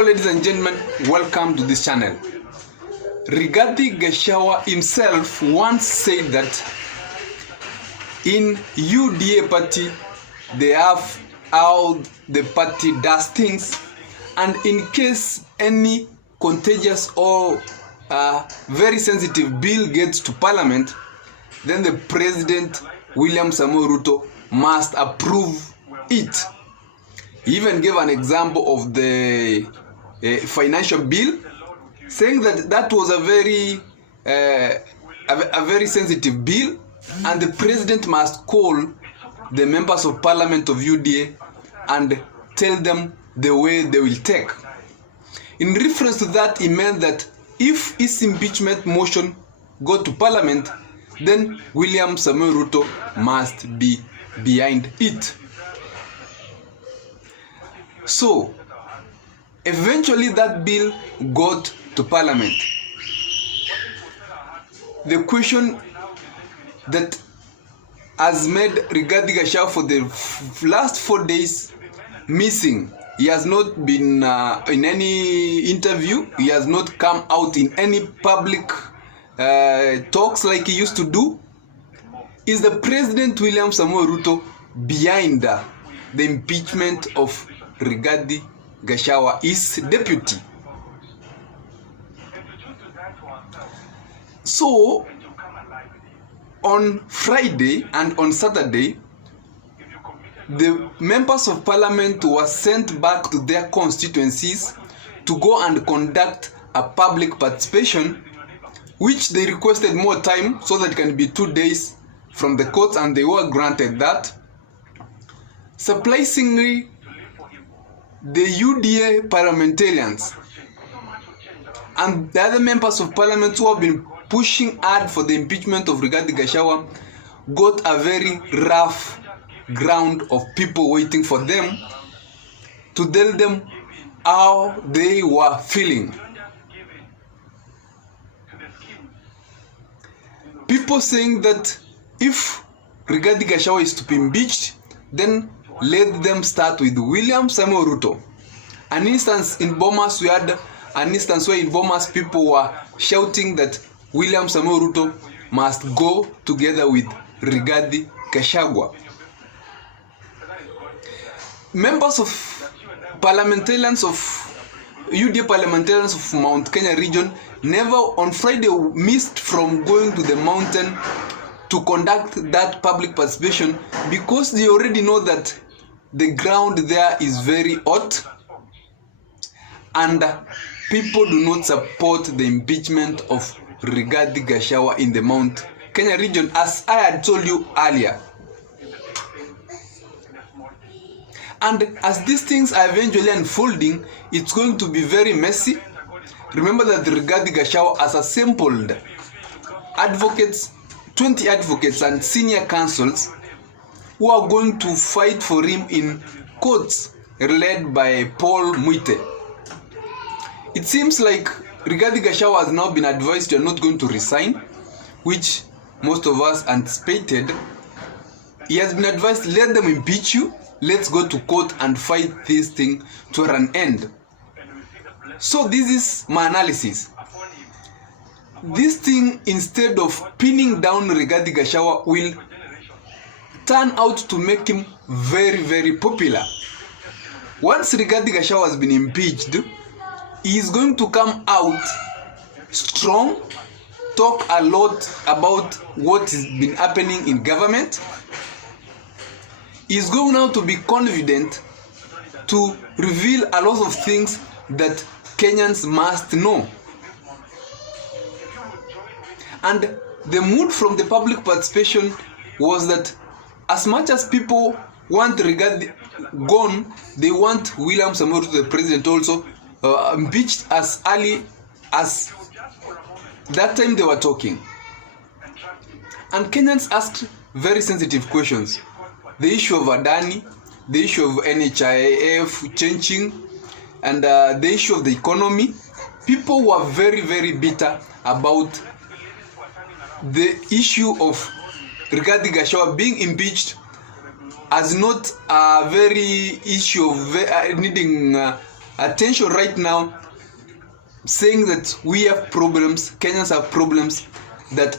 Ladies and gentlemen, welcome to this channel. Rigathi Gachagua himself once said that in UDA party they have how the party does things, and in case any contagious or very sensitive bill gets to parliament, then the president William Samoei Ruto must approve it. He even gave an example of the financial bill, saying that that was a very sensitive bill, and the president must call the members of parliament of UDA and tell them the way they will take. In reference to that, he meant that if his impeachment motion go to parliament, then William Samoei Ruto must be behind it. So, eventually that bill got to parliament. The question that has made Rigathi Gachagua for the last 4 days missing. He has not been in any interview. He has not come out in any public talks like he used to do. Is the President William Samoei Ruto behind the impeachment of Rigathi Gachagua, his deputy? So, on Friday and on Saturday, the members of parliament were sent back to their constituencies to go and conduct a public participation, which they requested more time so that it can be 2 days from the courts, and they were granted that. Surprisingly, the UDA parliamentarians and the other members of parliament who have been pushing hard for the impeachment of Rigathi Gachagua got a very rough ground of people waiting for them to tell them how they were feeling. People saying that if Rigathi Gachagua is to be impeached, then let them start with William Samoei Ruto. An instance in Bomas, we had an instance where in Bomas people were shouting that William Samoei Ruto must go together with Rigathi Gachagua. Members of parliamentarians of UDA parliamentarians of Mount Kenya region never on Friday missed from going to the mountain to conduct that public participation, because they already know that the ground there is very hot and people do not support the impeachment of Rigathi Gachagua in the Mount Kenya region, as I had told you earlier. And as these things are eventually unfolding, it's going to be very messy. Remember that Rigathi Gachagua has assembled advocates, 20 advocates and senior counsels who are going to fight for him in courts led by Paul Muite. It seems like Rigathi Gachagua has now been advised you are not going to resign, which most of us anticipated. He has been advised, let them impeach you, let's go to court and fight this thing to an end. So this is my analysis. This thing, instead of pinning down Rigathi Gachagua, will turn out to make him very, very popular. Once Rigathi Gachagua has been impeached, he is going to come out strong, talk a lot about what has been happening in government. He is going now to be confident to reveal a lot of things that Kenyans must know. And the mood from the public participation was that as much as people want Rigathi gone, they want William Samoei Ruto, the president, also impeached as early as that time they were talking. And Kenyans asked very sensitive questions. The issue of Adani, the issue of NHIF changing, and the issue of the economy. People were very, very bitter about the issue of Rigathi Gachagua being impeached as not a very issue of needing attention right now, saying that we have problems, Kenyans have problems that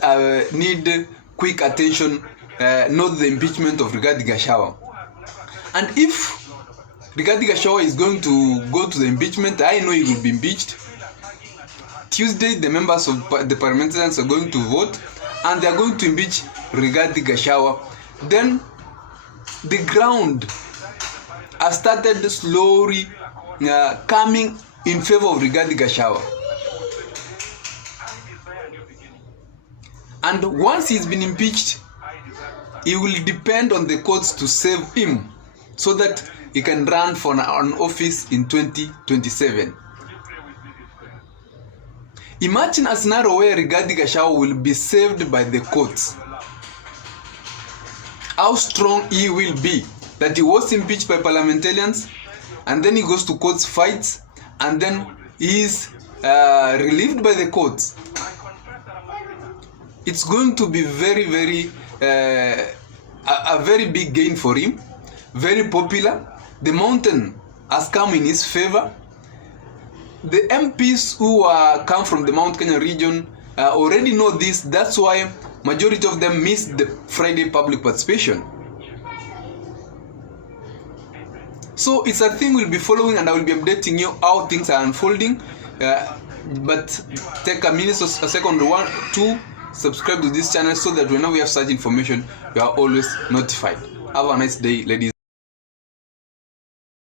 need quick attention, not the impeachment of Rigathi Gachagua. And if Rigathi Gachagua is going to go to the impeachment, I know he will be impeached. Tuesday, the members of the parliamentarians are going to vote, and they are going to impeach Rigathi Gachagua. Then the ground has started slowly coming in favor of Rigathi Gachagua. And once he's been impeached, he will depend on the courts to save him so that he can run for an office in 2027. Imagine a scenario where Rigathi Gachagua will be saved by the courts. How strong he will be, that he was impeached by parliamentarians, and then he goes to courts, fights, and then he is relieved by the courts. It's going to be very, very a very big gain for him. Very popular. The mountain has come in his favor. The MPs who come from the Mount Kenya region already know this. That's why majority of them missed the Friday public participation. So it's a thing we'll be following, and I will be updating you how things are unfolding. But take a minute, a second, to subscribe to this channel so that whenever we have such information, you are always notified. Have a nice day, ladies.